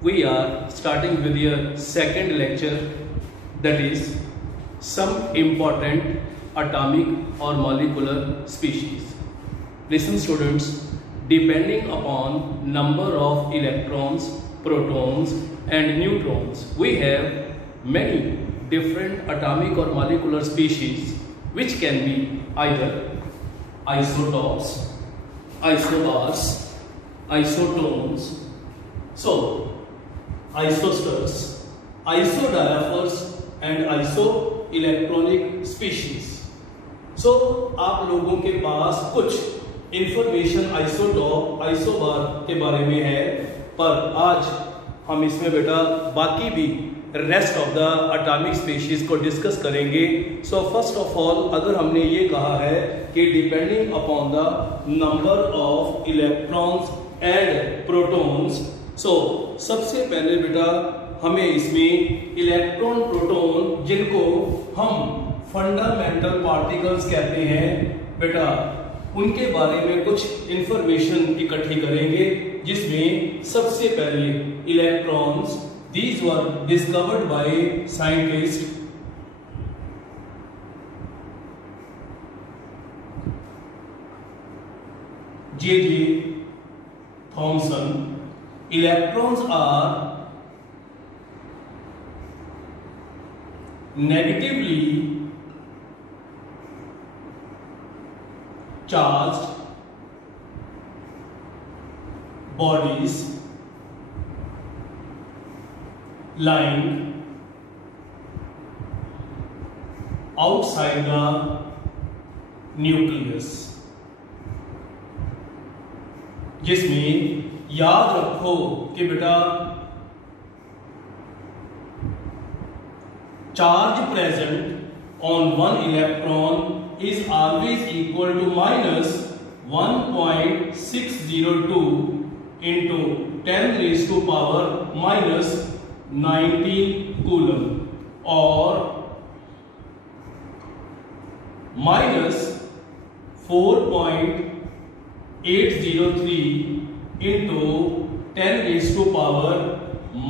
we are starting with your second lecture, that is some important atomic or molecular species. Listen students, depending upon number of electrons, protons and neutrons, we have many different atomic or molecular species which can be either isotopes, isobars, isotones, so isosters, isodiaphers and isoelectronic species. So आप लोगों के पास कुछ information isotope, isobar के बारे में है, पर आज हम इसमें बेटा बाकी भी rest of the atomic species को डिस्कस करेंगे. सो फर्स्ट ऑफ ऑल, अगर हमने ये कहा है कि depending upon the number of electrons and protons, so सबसे पहले बेटा हमें इसमें इलेक्ट्रॉन, प्रोटॉन जिनको हम फंडामेंटल पार्टिकल्स कहते हैं बेटा, उनके बारे में कुछ इंफॉर्मेशन इकट्ठी करेंगे, जिसमें सबसे पहले electrons. These were discovered by scientists J.J. Thomson. Electrons are negatively charged bodies lying outside the nucleus, जिसमें याद रखो कि बेटा charge present on one electron is always equal to minus 1.602 into 10 raised to power minus 19 coulomb और minus 4.803 into 10 raise to power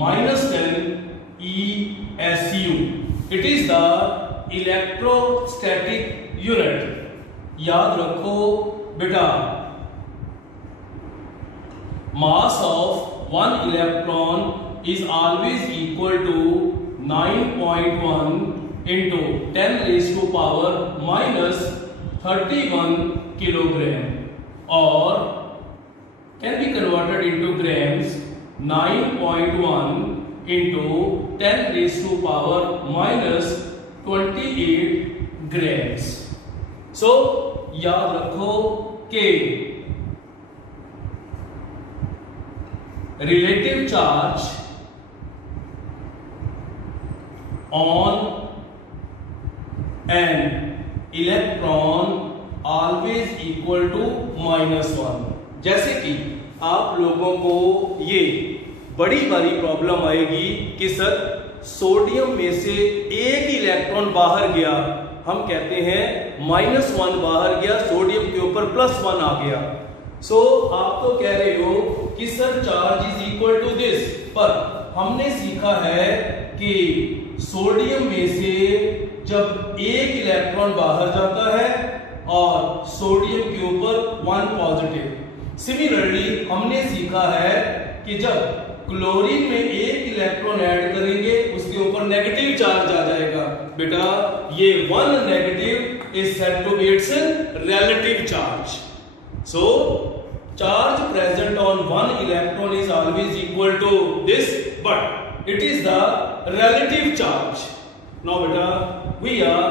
minus 10 ESU. It is the electrostatic unit. याद रखो बेटा, mass of one electron is always equal to 9.1 into 10 raised to power minus 31 kilogram, or can be converted into grams. 9.1 into 10 raised to power minus 28 grams. So याद रखो कि relative charge on an electron always equal to -1. जैसे कि आप लोगों को ये बड़ी बारी प्रॉब्लम आएगी कि सर सोडियम में से एक इलेक्ट्रॉन बाहर गया, हम कहते हैं -1 बाहर गया, सोडियम के ऊपर +1 आ गया. सो आप तो कह रहे हो कि sir charge is equal to this, पर हमने सीखा है कि सोडियम में से जब एक इलेक्ट्रॉन बाहर जाता है और सोडियम के ऊपर 1 पॉजिटिव. सिमिलरली हमने सीखा है कि जब क्लोरीन में एक इलेक्ट्रॉन ऐड करेंगे उसके ऊपर नेगेटिव चार्ज आ जाएगा. बेटा ये 1 negative is said to be it's relative charge. So charge present on one electron is always equal to this, but it is the relative charge. Now beta, we are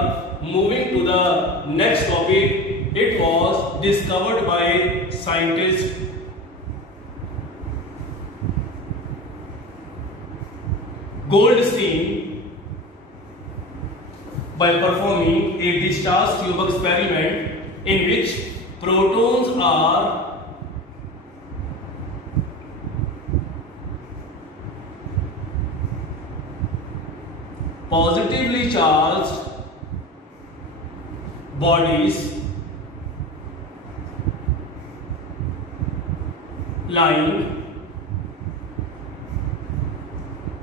moving to the next topic. It was discovered by scientist Goldstein by performing a discharge tube experiment in which protons are positively charged bodies lying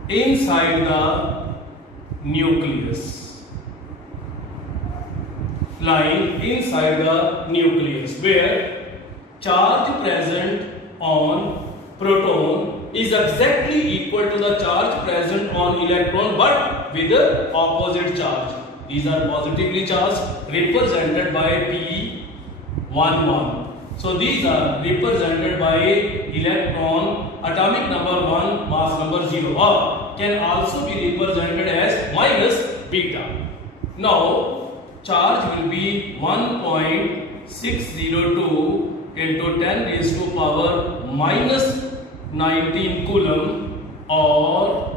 inside the nucleus, lying inside the nucleus, where charge present on proton is exactly equal to the charge present on electron but with the opposite charge. These are positively charged, represented by P11. So these are represented by electron, atomic number 1, mass number 0, or can also be represented as minus beta. Now charge will be 1.602 into 10 raised to power minus 19 coulomb, or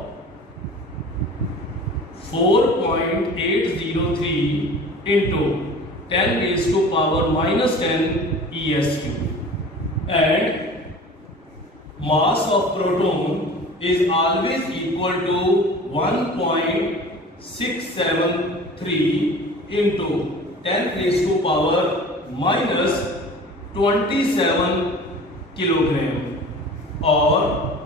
4.803 into 10 raised to power minus 10 ES2. And mass of proton is always equal to 1.673 into 10 raised to power minus 27 kilogram, or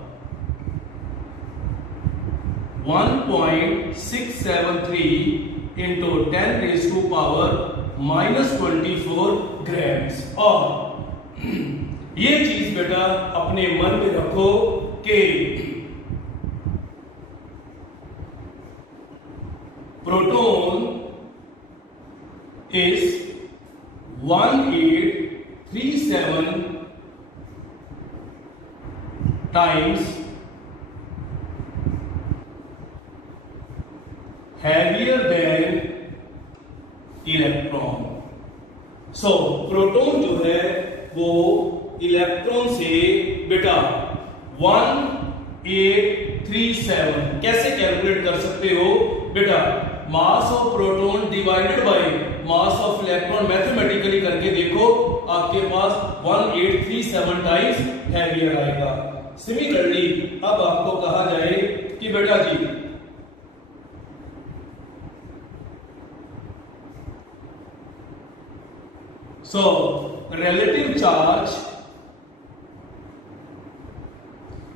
1.673 into 10 raised to power minus 24 grams. और ये चीज बेटा अपने मन में रखो कि proton is 1837 times heavier than electron. So proton जो है वो इलेक्ट्रॉन से बेटा 1837 कैसे कैलकुलेट कर सकते हो बेटा? Mass of proton divided by mass of electron mathematically करके देखो, आपके पास 1837 टाइम्स हैवियर आएगा। सिमिलरली अब आपको कहा जाए कि बेटा जी so relative charge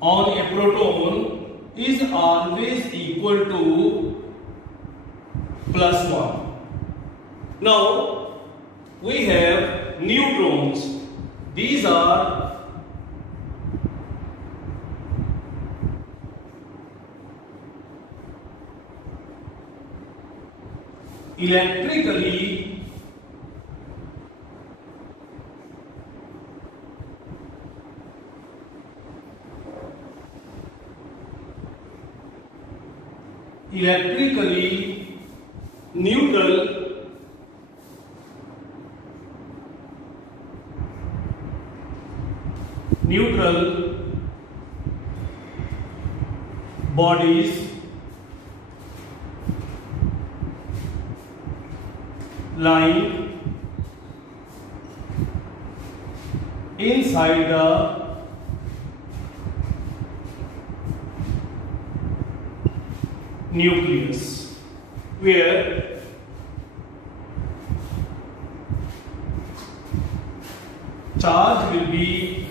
on a proton is always equal to +1. Now we have neutrons. These are electrically neutral bodies lying inside the nucleus, where charge will be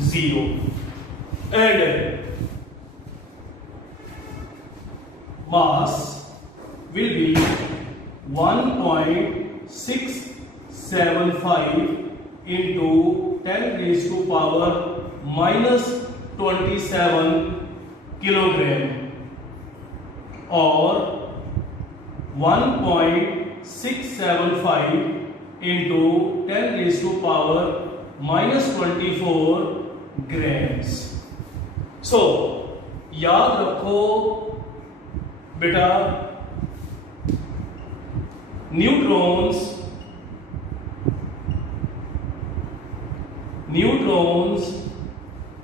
0 and mass will be 1.675 into 10 raised to power minus 27 kilogram, or 1.675 into 10 raised to power minus 24 grams. So याद रखो बेटा, neutrons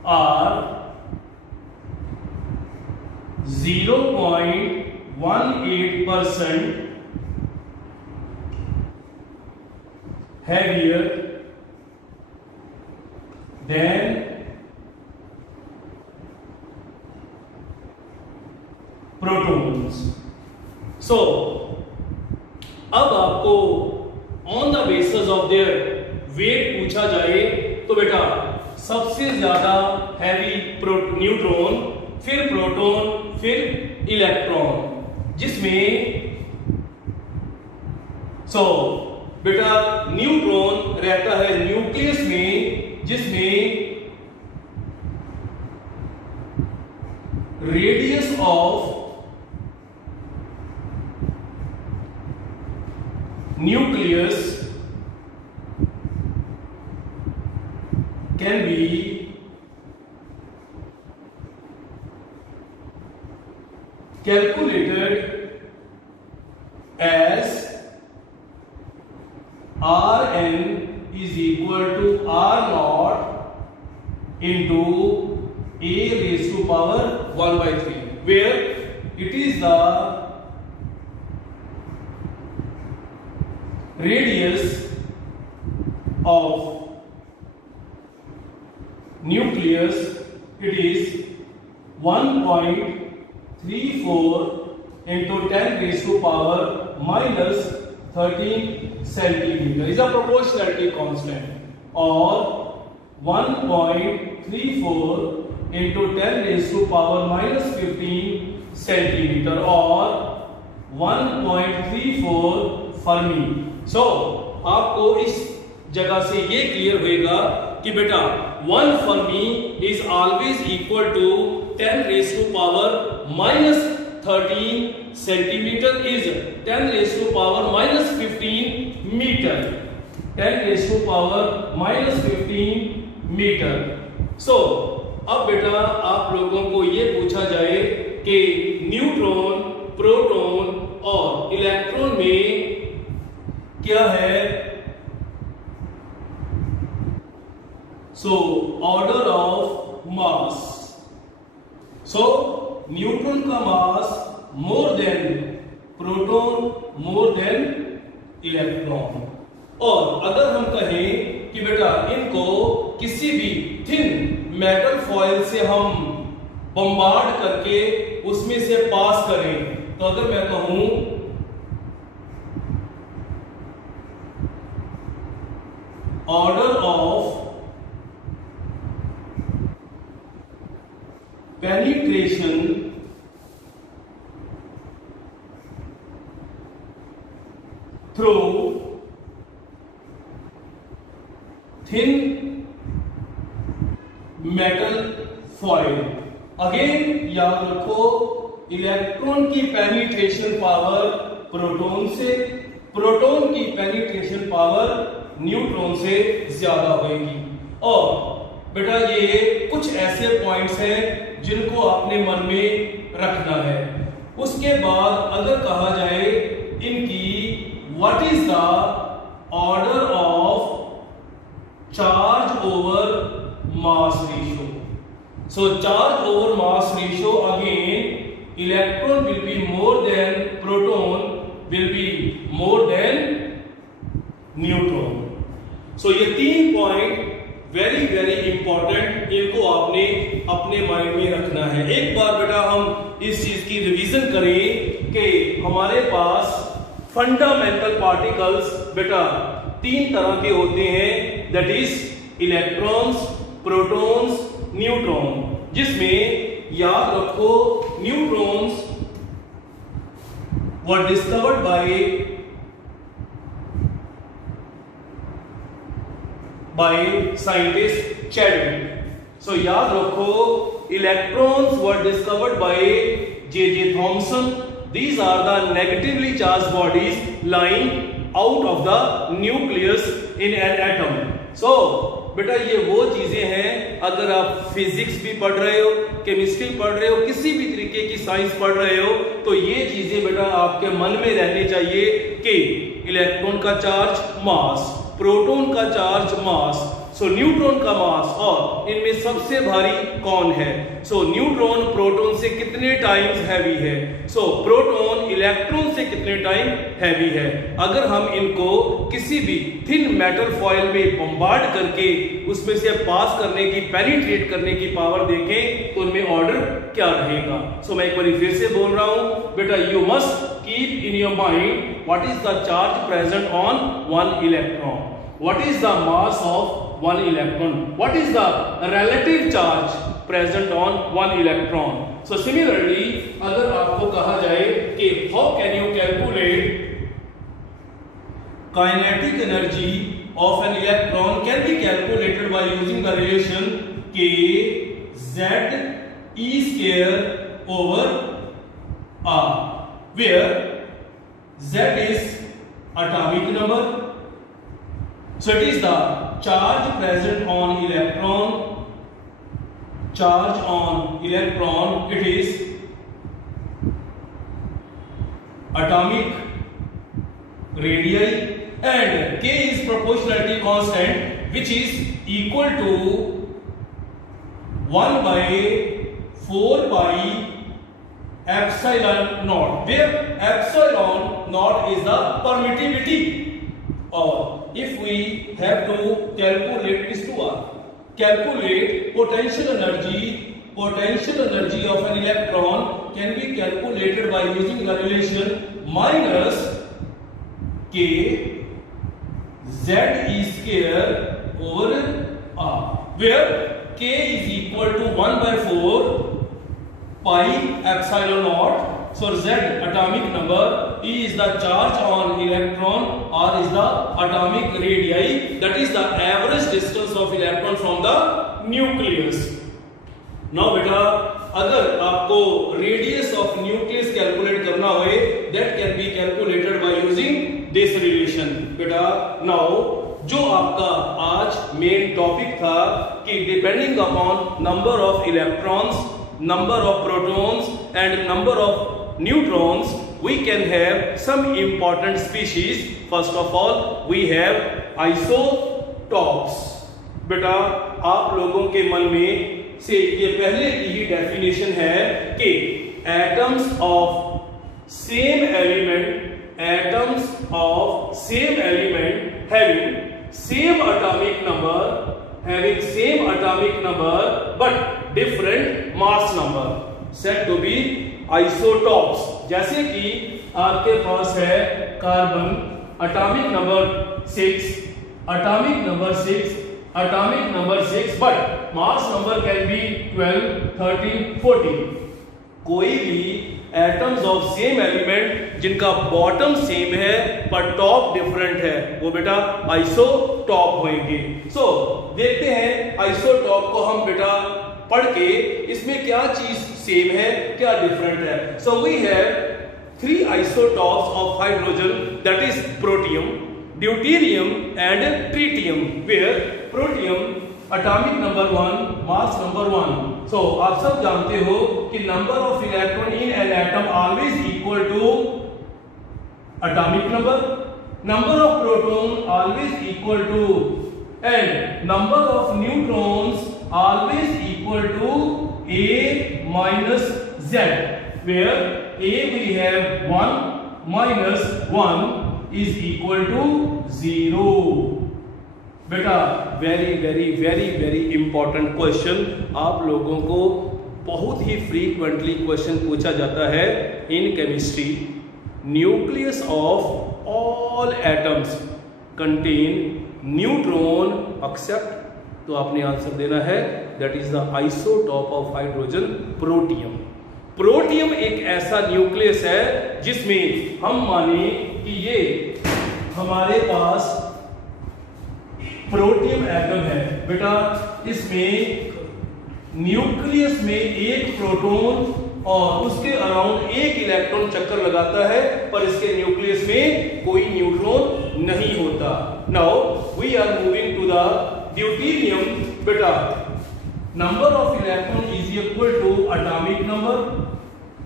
are 0.18% heavier than protons. So अब आपको on the basis of their weight पूछा जाए तो बेटा सबसे ज्यादा हैवी न्यूट्रॉन फिर प्रोटॉन, फिर इलेक्ट्रॉन, जिसमें बेटा न्यूट्रॉन रहता है न्यूक्लियस में, जिसमें radius of nucleus can be calculated as Rn is equal to R naught into a raised to power 1 by 3, where it is the radius of nucleus, it is 1.34 into 10 raised to power minus 13 centimeter is a proportionality constant, or 1.34 into 10 raised to power minus 15 centimeter, or 1.34 Fermi. आपको इस जगह से ये clear होगा कि बेटा 1 fermi is always equal to 10 raised to power minus 13 centimeter is 10 raised to power minus 15 meter, 10 raised to power minus 15 meter। अब बेटा आप लोगों को ये पूछा जाए कि न्यूट्रॉन, प्रोटॉन और इलेक्ट्रॉन में क्या है, ऑर्डर ऑफ मास। न्यूट्रॉन का mass more than proton, more than electron. और अगर हम कहें कि बेटा इनको किसी भी थिन मेटल फॉयल से हम बम्बार्ड करके उसमें से पास करें, तो अगर मैं कहूं order of penetration through thin metal foil। Again याद रखो, इलेक्ट्रॉन की पेनिट्रेशन पावर प्रोटॉन से, प्रोटॉन की पेनिट्रेशन पावर न्यूट्रॉन से ज्यादा होगी। और बेटा ये कुछ ऐसे पॉइंट्स हैं जिनको आपने मन में रखना है। उसके बाद अगर कहा जाए इनकी what is the order of charge over mass ratio. Charge over mass ratio, again electron will be more than proton, will be more than neutron. ये 3 पॉइंट वेरी वेरी इंपॉर्टेंट, इनको आपने अपने माइंड में रखना है। एक बार बेटा हम इस चीज की रिवीजन करें कि हमारे पास फंडामेंटल पार्टिकल्स बेटा 3 तरह के होते हैं, that is electrons, protons, neutron, जिसमें याद रखो neutrons were discovered by scientist Chadwick। याद रखो electrons were discovered by J.J. Thomson। These are the negatively charged bodies lying out of the nucleus in an atom। बेटा ये वो चीजें हैं, अगर आप फिजिक्स भी पढ़ रहे हो, केमिस्ट्री पढ़ रहे हो, किसी भी तरीके की साइंस पढ़ रहे हो, तो ये चीजें बेटा आपके मन में रहनी चाहिए कि इलेक्ट्रॉन का चार्ज मास, प्रोटॉन का चार्ज मास, न्यूट्रॉन का मास, और इनमें सबसे भारी कौन है? न्यूट्रॉन प्रोटॉन से कितने टाइम्स हैवी है? प्रोटॉन इलेक्ट्रॉन से कितने टाइम हैवी है? अगर हम इनको किसी भी थिन मेटल फॉयल में बम्बार्ड करके उसमें से पास करने की, पेनिट्रेट करने की पावर देखें तो उनमें ऑर्डर क्या रहेगा? मैं एक बार फिर से बोल रहा हूं बेटा, you must keep in your mind what is the charge present on 1 electron, what is the mass of 1 electron, what is the relative charge present on one electron. So similarly अगर आपको कहा जाए कि how can you calculate kinetic energy of an electron can be calculated by using the relation K Z E square over R, where Z is atomic number, so it is the charge present on electron. Charge on electron, it is atomic radii, and K is proportionality constant, which is equal to 1 by 4 pi epsilon naught, where epsilon naught is the permittivity, or if we have to calculate this to calculate potential energy of an electron can be calculated by using the relation minus K Z E square over R, where K is equal to 1 by 4 pi epsilon naught. So Z atomic number, E is the charge on electron, R is the atomic radii, that is the average distance of electron from the nucleus. Now बेटा अगर आपको radius of nucleus calculate करना होए, that can be calculated by using this relation. बेटा now जो आपका आज main topic था कि depending upon number of electrons, number of protons and number of neutrons, we can have some important species. First of all we have isotopes. बेटा आप लोगों के मन में से ये पहले की ही डेफिनेशन है कि atoms of same element, atoms of same element having same atomic number but different mass number said to be isotopes. जैसे कि आपके पास है carbon, atomic number 6, but mass number can be 12, 13, 14. कोई भी एटम्स ऑफ सेम एलिमेंट जिनका bottom same है पर top different है, वो बेटा आइसोटॉप होंगे. सो देखते हैं आइसोटॉप को हम बेटा पढ़ के इसमें क्या चीज सेम है क्या डिफरेंट है. So we have 3 isotopes of hydrogen, that is protium, deuterium and tritium, where protium atomic number 1, mass number 1. So आप सब जानते हो कि number of electron in an atom always equal to atomic number of proton always equal to, and number of neutrons always equal to A minus Z, where A we have 1 minus 1 is equal to 0. बेटा very important question आप लोगों को बहुत ही frequently question पूछा जाता है in chemistry. Nucleus of all atoms contain neutron except, तो आपने आंसर देना है that is the isotope of hydrogen, protium. Protium एक ऐसा न्यूक्लियस है जिसमें हम माने कि ये हमारे पास प्रोटियम एटम है बेटा, इसमें न्यूक्लियस में एक प्रोटॉन और उसके अराउंड एक इलेक्ट्रॉन चक्कर लगाता है, पर इसके न्यूक्लियस में कोई न्यूट्रॉन नहीं होता. Now we are moving to the deuterium. बेटा number of electron is equal to atomic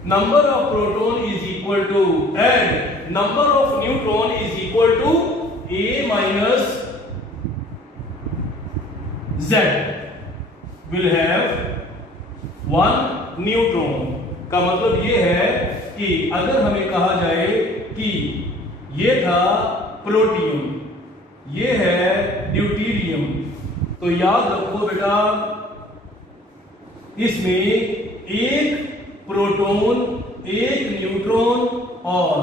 number of proton is equal to, and number of neutron is equal to A minus Z will have 1 neutron. का मतलब ये है कि अगर हमें कहा जाए कि ये था प्रोटियम, ये है ड्यूटेरियम, तो याद रखो बेटा इसमें एक प्रोटॉन, एक न्यूट्रॉन और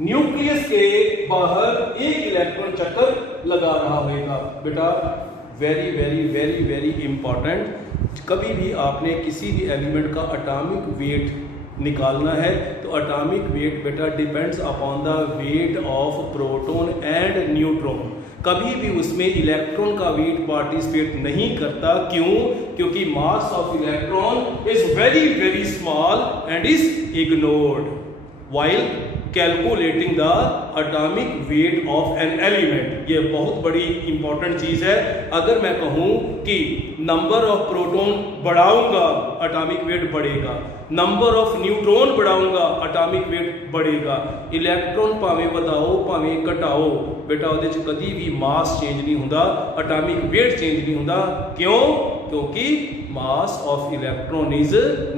न्यूक्लियस के बाहर एक इलेक्ट्रॉन चक्कर लगा रहा होगा. बेटा वेरी इंपॉर्टेंट. कभी भी आपने किसी भी एलिमेंट का एटॉमिक वेट निकालना है तो एटॉमिक वेट बेटा depends upon the weight of proton and neutron. कभी भी उसमें इलेक्ट्रॉन का वेट पार्टिसिपेट नहीं करता। क्यों? क्योंकि mass of electron is very very small and is ignored while calculating the atomic weight of an element. ये बहुत बड़ी इंपॉर्टेंट चीज है। अगर मैं कहूं कि नंबर ऑफ प्रोटॉन बढ़ाऊंगा एटॉमिक वेट बढ़ेगा, नंबर ऑफ न्यूट्रॉन बढ़ाऊंगा एटॉमिक वेट बढ़ेगा। इलेक्ट्रॉन भावें ਵਧਾਓ भावें घटाओ बेटा ਉਹਦੇ ਚ कभी भी मास चेंज नहीं होता, एटॉमिक वेट चेंज नहीं होता। क्यों? क्योंकि mass of electron is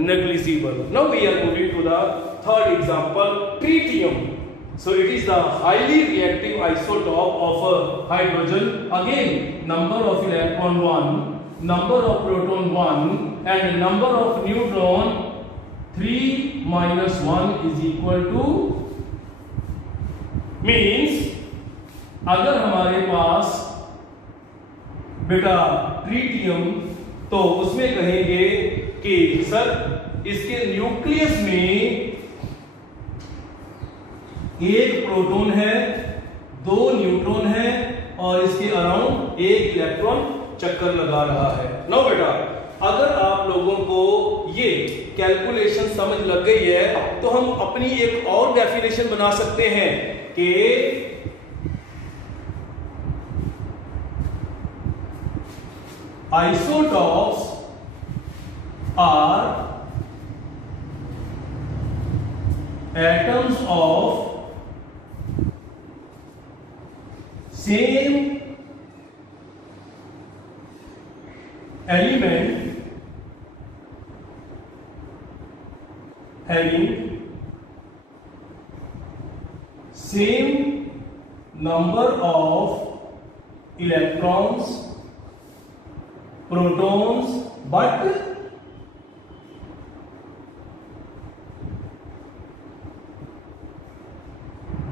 negligible. Now we are moving to the third example, tritium. So it is the highly reactive isotope of hydrogen. Again, number of electron 1, number of proton 1 and number of neutron 3 minus 1 is equal to, means अगर हमारे पास बेटा tritium तो उसमें कहेंगे कि sir इसके nucleus में एक प्रोटॉन है, 2 न्यूट्रॉन है और इसके अराउंड एक इलेक्ट्रॉन चक्कर लगा रहा है। नो बेटा, अगर आप लोगों को ये कैलकुलेशन समझ लग गई है तो हम अपनी एक और डेफिनेशन बना सकते हैं कि isotopes are atoms of same element having same number of electrons, protons, but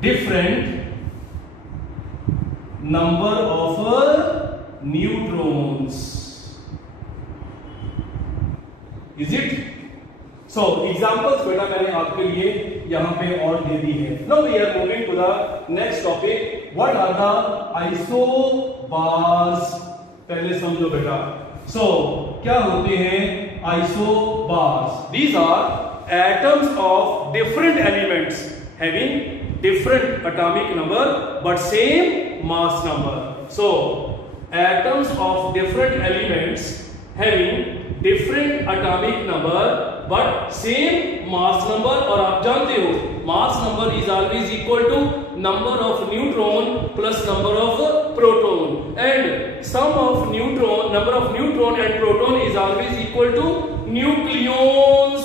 different number of neutrons. Is it? So examples बेटा मैंने आपके लिए यहां पे और दे दी है। Now we are moving to the next topic. What are the isobars? पहले समझो बेटा। So क्या होते हैं isobars? These are atoms of different elements having different atomic number but same mass number. So atoms of different elements having different atomic number but same mass number, और आप जानते हो mass number is always equal to number of neutron plus number of proton, and sum of neutron, number of neutron and proton is always equal to nucleons.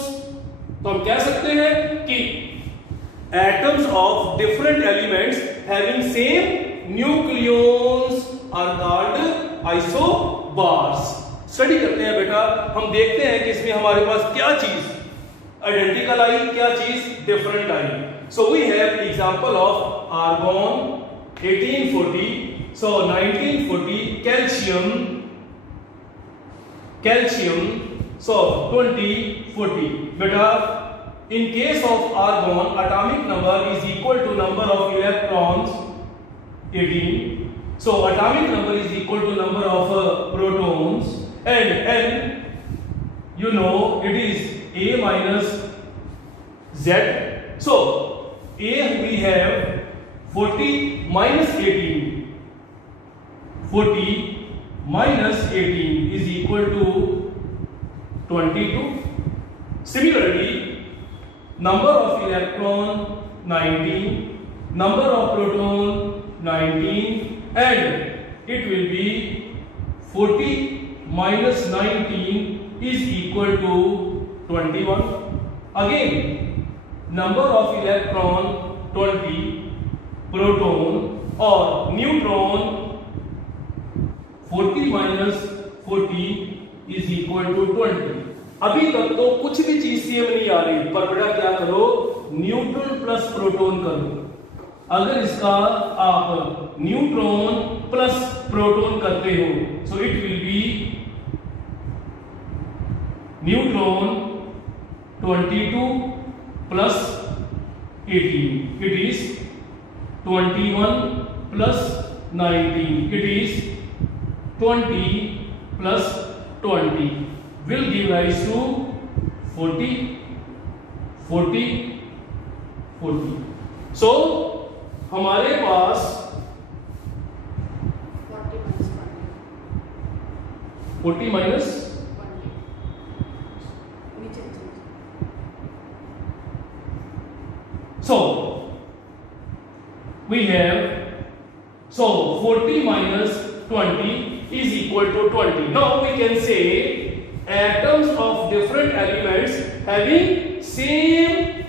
तो हम कह सकते हैं कि atoms of different elements having same nucleons are called isobars. Study करते हैं बेटा, हम देखते हैं कि इसमें हमारे पास क्या चीज आइडेंटिकल आई, क्या चीज डिफरेंट आई। So we have example of argon 1840, so 1940 calcium so 2040 बेटा। In case of argon atomic number is equal to number of electrons 18, so atomic number is equal to number of protons, and N you know it is A minus Z. So A we have 40 minus 18, 40 minus 18 is equal to 22. Similarly, number of electron 19, number of proton 19, and it will be 40 minus 19 is equal to 21. Again, number of electron 20, proton or neutron 40 minus 40 is equal to 20. अभी तक तो कुछ भी चीज same नहीं आ रही, पर बेटा क्या करो, न्यूट्रॉन प्लस प्रोटॉन करो। अगर इसका आप न्यूट्रॉन प्लस प्रोटॉन करते हो, so it will be neutron 22 plus 18, it is 21 plus 19, it is 20 plus 20 will give rise to 40, 40, 40. So हमारे पास 40 minus so we have 40 minus 20 is equal to 20. Now we can say atoms of different elements having same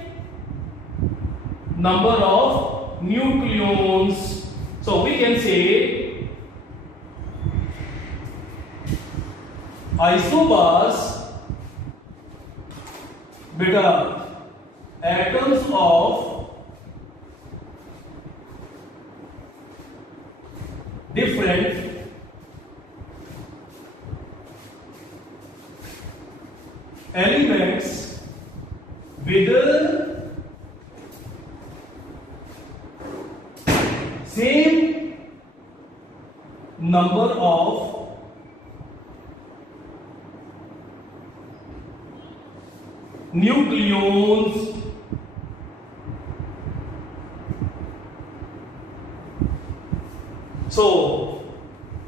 number of nucleons. So we can say isobars beta atoms of different elements with same number of nucleons. So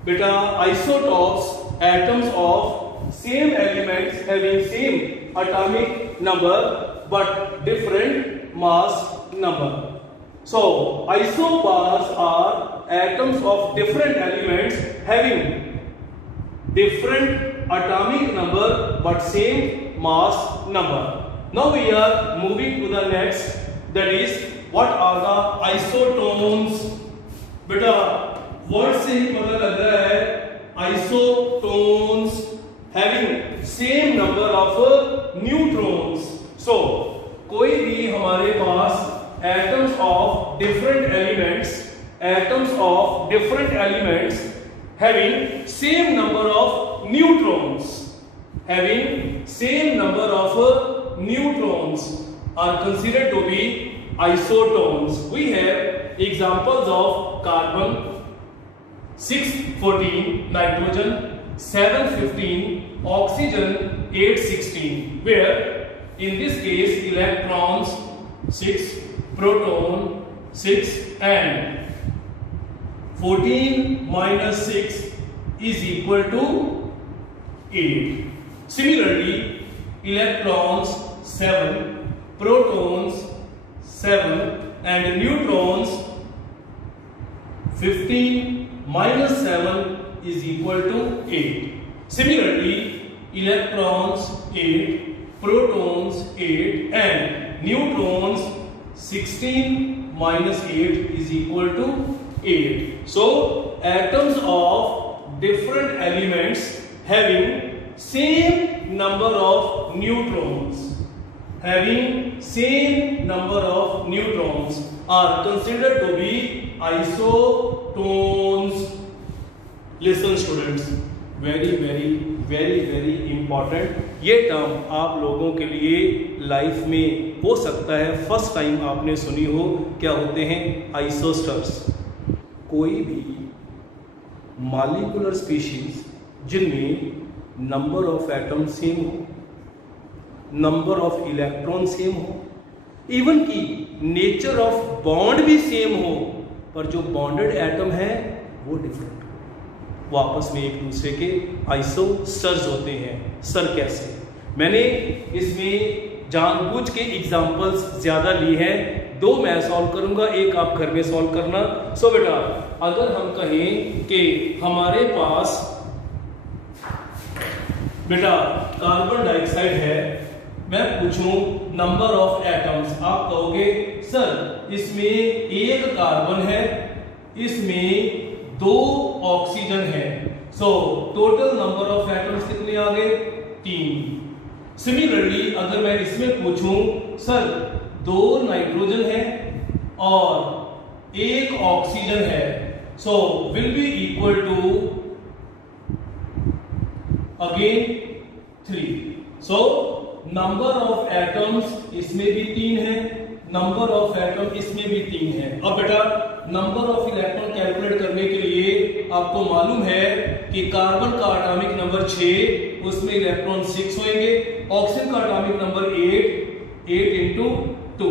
beta isotopes atoms of same elements having same atomic number but different mass number. So isobars are atoms of different elements having different atomic number but same mass number. Now we are moving to the next, that is what are the isotones. बेटा word से ही पता लग रहा है isotones having same number of neutrons. So कोई भी हमारे पास atoms of different elements having same number of neutrons are considered to be isotones. We have examples of carbon 614, nitrogen 715, oxygen 816, where in this case electrons 6, proton 6 and 14 minus 6 is equal to 8. Similarly, electrons 7, protons 7 and neutrons 15 minus 7 is equal to 8. Similarly, electrons 8, protons 8 and neutrons 16 minus 8 is equal to 8. So atoms of different elements having same number of neutrons are considered to be isotones. Listen students, very important. ये term आप लोगों के लिए life में हो सकता है first time आपने सुनी हो. क्या होते हैं आइसोस्टर्स? कोई भी मॉलिक्यूलर स्पीशीज जिनमें नंबर ऑफ एटम सेम हो, नंबर ऑफ इलेक्ट्रॉन सेम हो, इवन की नेचर ऑफ बॉन्ड भी सेम हो, पर जो बॉन्डेड एटम है वो डिफरेंट हो, वो आपस में एक दूसरे के आइसोस्टर्स होते हैं. सर कैसे? मैंने इसमें जानबूझ के एग्जांपल्स ज्यादा ली हैं. 2 मैं सॉल्व करूंगा, एक आप घर में सॉल्व करना. सो बेटा अगर हम कहें कि हमारे पास बेटा कार्बन डाइऑक्साइड है, मैं पूछूं नंबर ऑफ एटम्स, आप कहोगे सर इसमें 1 कार्बन है, इसमें 2 ऑक्सीजन है, so total number of atoms कितने आ गए? 3. सिमिलरली अगर मैं इसमें पूछूं सर 2 नाइट्रोजन है और 1 ऑक्सीजन है, so will be equal to again 3. So number of atoms इसमें भी 3 है, नंबर ऑफ एटम इसमें भी 3 है। अब बेटा नंबर ऑफ इलेक्ट्रॉन कैलकुलेट करने के लिए आपको मालूम है कि कार्बन का एटॉमिक नंबर 6, उसमें इलेक्ट्रॉन 6 होंगे, ऑक्सीजन का एटॉमिक नंबर 8 इंटू 2।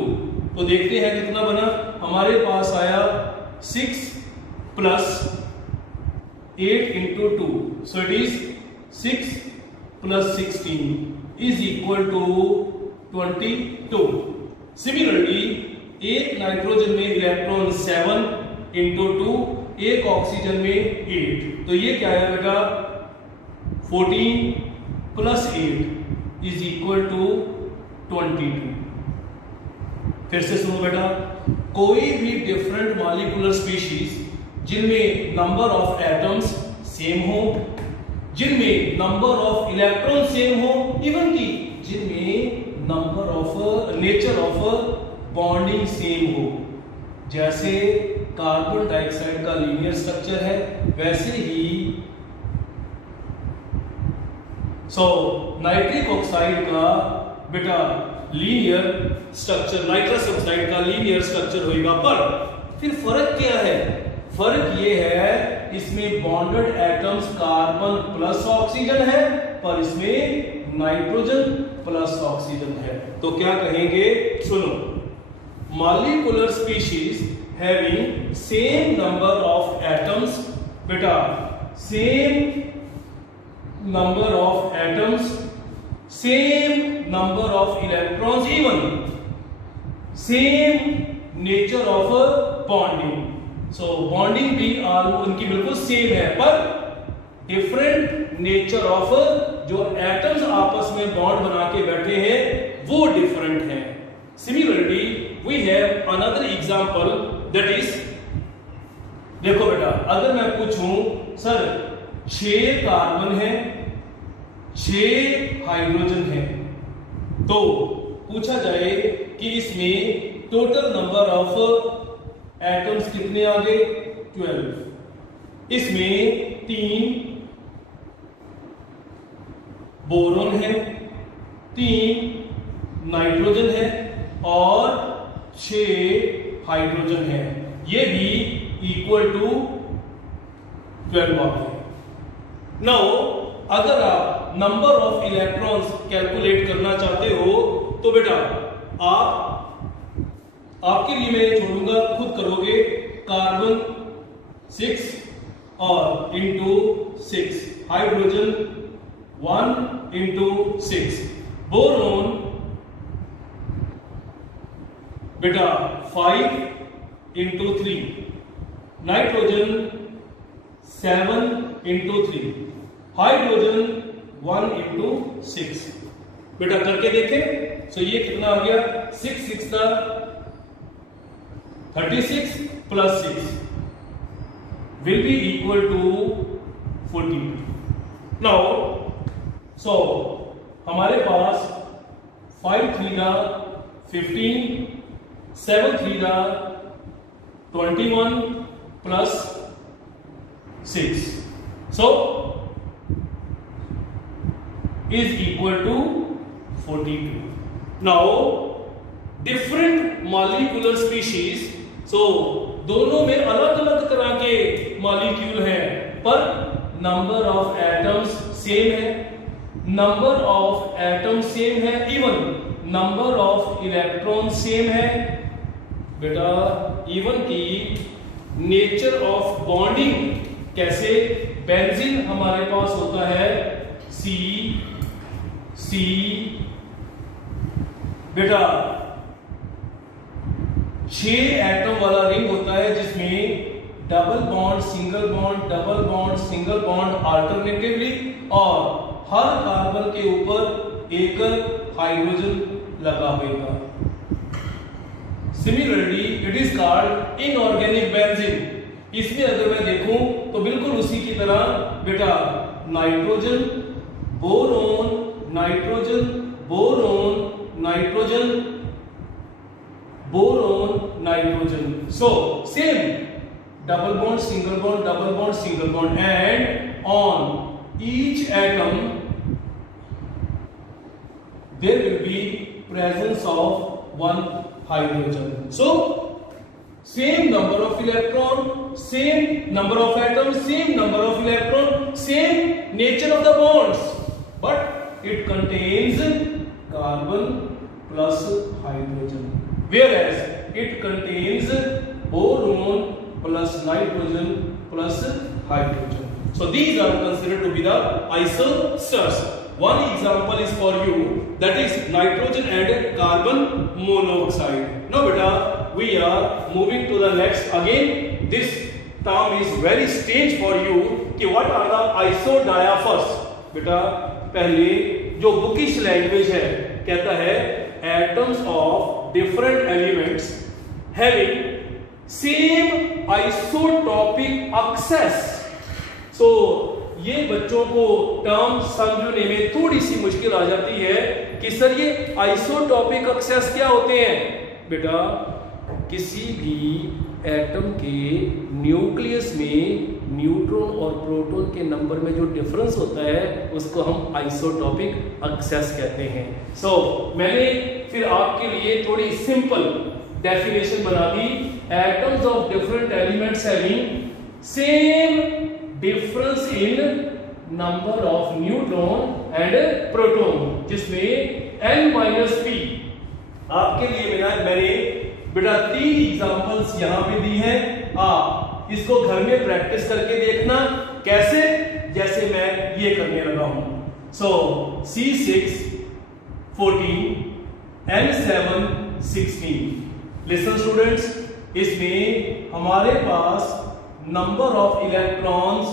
तो देखते हैं कितना बना। हमारे पास आया 6 plus 8 into 2, so it is 6 plus 16 is equal to 22। Similarly एक नाइट्रोजन में इलेक्ट्रॉन 7 इंटू 2, एक ऑक्सीजन में 8, तो ये क्या है बेटा 14 प्लस 8 इज इक्वल टू 22। फिर से सुनो बेटा, कोई भी डिफरेंट मॉलिक्यूलर स्पीशीज जिनमें नंबर ऑफ एटम्स सेम हो, जिनमें नंबर ऑफ इलेक्ट्रॉन सेम हो, इवन की जिनमें number of nature of bonding same हो, जैसे कार्बन डाइऑक्साइड का लीनियर स्ट्रक्चर है वैसे ही नाइट्रिक ऑक्साइड का बेटा लीनियर स्ट्रक्चर, नाइट्रस ऑक्साइड का लीनियर स्ट्रक्चर होगा। पर फिर फर्क क्या है? फर्क ये है इसमें bonded atoms carbon plus oxygen है, पर इसमें नाइट्रोजन प्लस ऑक्सीजन है। तो क्या कहेंगे? सुनो, molecular species having same number of atoms, बेटा same number of atoms, same number of electrons, even same nature of bonding. So bonding भी उनकी बिल्कुल सेम है, पर डिफरेंट नेचर ऑफ जो एटम्स आपस में बॉन्ड बना के बैठे हैं वो डिफरेंट है। Similarly we have another example, that is, देखो बेटा अगर मैं पूछूं सर 6 कार्बन है 6 हाइड्रोजन है, तो पूछा जाए कि इसमें टोटल नंबर ऑफ एटम्स कितने आ गए? 12। इसमें 3 बोरोन है, 3 नाइट्रोजन है और 6 हाइड्रोजन है, ये भी इक्वल टू 12 आ गए। नाउ अगर आप नंबर ऑफ इलेक्ट्रॉन्स कैलकुलेट करना चाहते हो तो बेटा आपके लिए मैं छोड़ूंगा, खुद करोगे। कार्बन 6 और इंटू 6, हाइड्रोजन 1 इंटू 6, बोरोन बेटा 5 into 3, nitrogen 7 into 3, hydrogen 1 into 6। बेटा करके देखें, सो ये कितना आ गया? 6 6 36 plus 6 will be equal to 14। Now so हमारे पास 5 3 15, 7 3 21 प्लस 6, so is equal to 42. Now different molecular species, so दोनों में अलग अलग तरह के मॉलिक्यूल हैं, पर नंबर ऑफ एटम्स सेम है, नंबर ऑफ एटम्स सेम है, even number of electron same है। बेटा इवन की नेचर ऑफ बॉन्डिंग कैसे? बेंजीन हमारे पास होता है C बेटा 6 एटम वाला रिंग होता है जिसमें double bond single bond double bond single bond alternatively, और हर कार्बन के ऊपर एक हाइड्रोजन लगा होगा। Similarly it is called inorganic benzene. इसमें अगर मैं देखूं तो बिल्कुल उसी की तरह बेटा nitrogen boron nitrogen boron nitrogen boron nitrogen, so same double bond single bond, and on each atom there will be presence of one hydrogen. So same number of electron, same number of atoms, same number of electron, same nature of the bonds, but it contains carbon plus hydrogen, whereas it contains boron plus nitrogen plus hydrogen. So these are considered to be the isosters. One example is for you, that is nitrogen and carbon monoxide. Now beta, we are moving to the next. Again this term is very strange for you कि what are the isodiaphers. बेटा पहले जो bookish language है कहता है atoms of different elements having same isotopic access. So ये बच्चों को टर्म समझने में थोड़ी सी मुश्किल आ जाती है कि सर ये आइसोटॉपिक एक्सेस क्या होते हैं। बेटा किसी भी एटम के न्यूक्लियस में न्यूट्रॉन और प्रोटॉन के नंबर में जो डिफरेंस होता है उसको हम आइसोटॉपिक एक्सेस कहते हैं। सो मैंने फिर आपके लिए थोड़ी सिंपल डेफिनेशन बना दी, atoms of different elements having same difference in number of neutron and proton, जिसमें n-p आपके लिए मैंने बेटा 3 एग्जांपल्स यहां पे दी हैं। आप इसको घर में प्रैक्टिस करके देखना कैसे, जैसे मैं ये करने लगा हूं। सो C6 14 N7 16। लिसन स्टूडेंट्स, इसमें हमारे पास number of electrons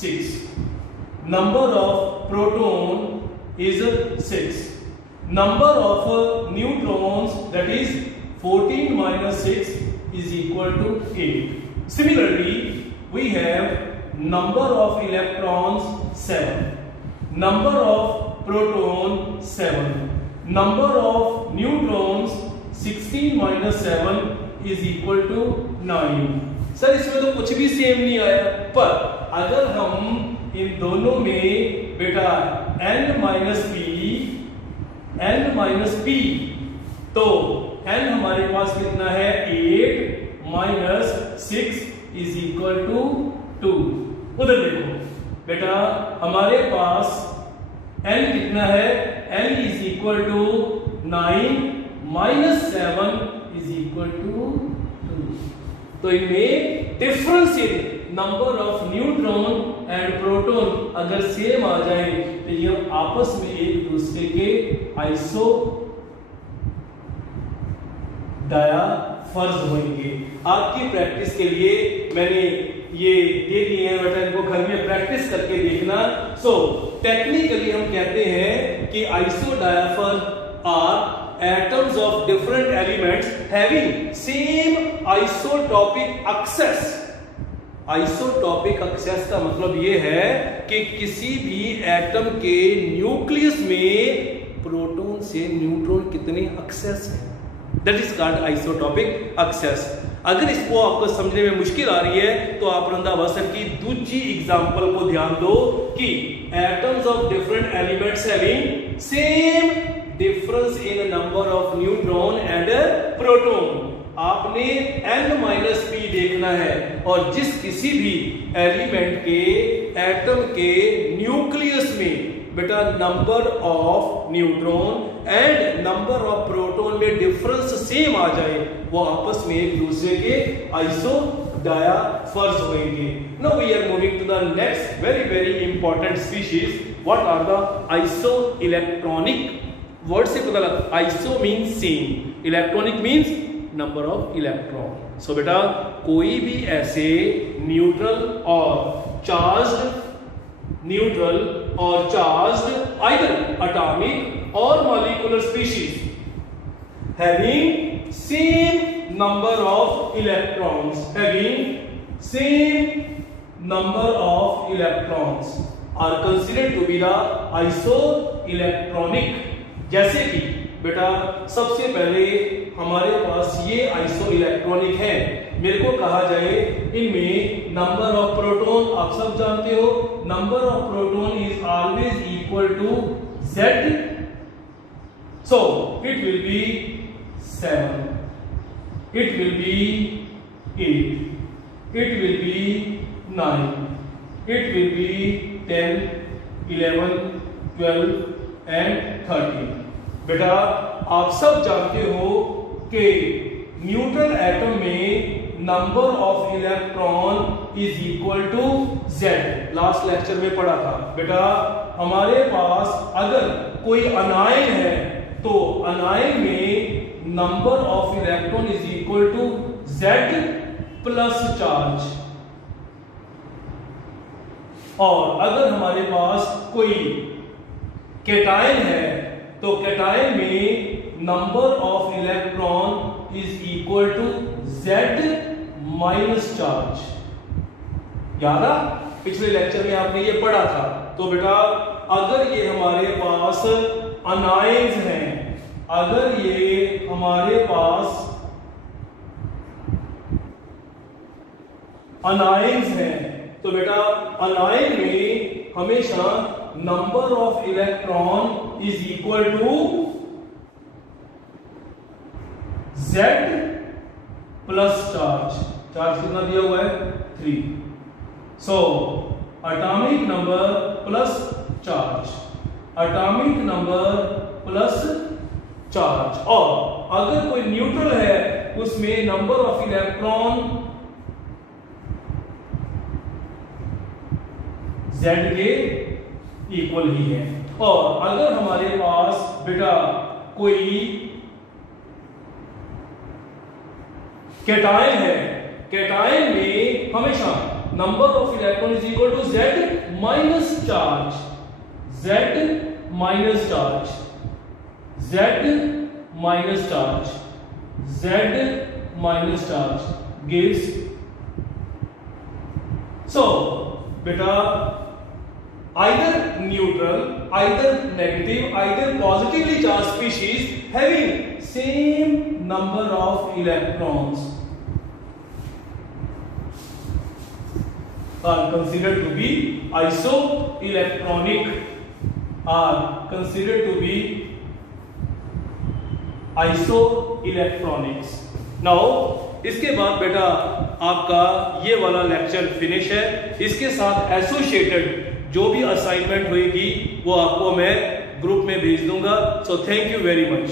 6, number of proton is 6, number of neutrons that is 14 minus 6 is equal to 8. Similarly, we have number of electrons 7, number of proton 7, number of neutrons 16 minus 7 is equal to 9. Sir इसमें तो कुछ भी same नहीं आया, पर अगर हम इन दोनों में बेटा n minus p तो n हमारे पास कितना है 8 minus 6 is equal to 2। उधर देखो बेटा हमारे पास n कितना है, n is equal to 9 minus 7 is equal to 2। तो इनमें difference in number of neutron and proton अगर सेम आ जाए तो ये आपस में एक दूसरे के आइसो डायाफर्स होंगे। आपकी प्रैक्टिस के लिए मैंने ये दे दिए हैं बेटा, इनको घर में प्रैक्टिस करके देखना। सो टेक्निकली हम कहते हैं कि isodiaphers are atoms of different elements having same isotopic access। Isotopic excess का मतलब ये है कि किसी भी एटम के न्यूक्लियस में प्रोटॉन से न्यूट्रॉन कितने एक्सेस है, that is called isotopic excess. अगर इसको आपको समझने में मुश्किल आ रही है तो आप रंधावा की दूसरी एग्जांपल को ध्यान दो कि atoms of different elements having same difference in number of neutron and proton. आपने n-p देखना है और जिस किसी भी एलिमेंट के एटम के न्यूक्लियस में बेटा number of neutron and number of proton में डिफरेंस सेम आ जाए वो आपस में एक दूसरे के आइसोडायाफर्स होंगे। Now we are moving to the next very important species. What are the iso electronic. Word से पता लगा, iso means same, electronic means number of electron. So बेटा कोई भी ऐसे न्यूट्रल और चार्ज्ड आइदर एटॉमिक और molecular species having same number of electrons are considered to be the iso electronic. जैसे कि बेटा सबसे पहले हमारे पास ये आइसो इलेक्ट्रॉनिक है। मेरे को कहा जाए इनमें नंबर ऑफ प्रोटॉन, आप सब जानते हो number of proton is always equal to Z So it will be 7, it will be 8, it will be 9, it will be 10, 11, 12 and 13। बेटा आप सब जानते हो कि न्यूट्रल एटम में number of electron is equal to Z। Last lecture में पढ़ा था बेटा, हमारे पास अगर कोई अनायन है तो अनायन में number of electron is equal to Z plus charge, और अगर हमारे पास कोई कैटायन है तो कैटायन में number of electron is equal to Z minus charge. याद आ, पिछले लेक्चर में आपने ये पढ़ा था। तो बेटा अगर ये हमारे पास अनायंस हैं, अगर ये हमारे पास अनायंस हैं तो बेटा अनायन में हमेशा number of electron is equal to Z plus charge. Charge कितना दिया हुआ है? 3। So atomic number plus charge, atomic number plus charge. और अगर कोई न्यूट्रल है उसमें नंबर ऑफ इलेक्ट्रॉन Z के इक्वल ही है। और अगर हमारे पास बेटा कोई कैटायन है, कैटायन में हमेशा number of electron is equal to Z minus charge, Z minus charge, Z minus charge, Z minus charge gives. So बेटा either neutral, either negative, either positively charged species having same number of electrons are considered to be isoelectronic, are considered to be isoelectronics। Now इसके बाद बेटा आपका ये वाला lecture finish है। इसके साथ एसोसिएटेड जो भी असाइनमेंट होगी वो आपको मैं ग्रुप में भेज दूंगा। So thank you very much.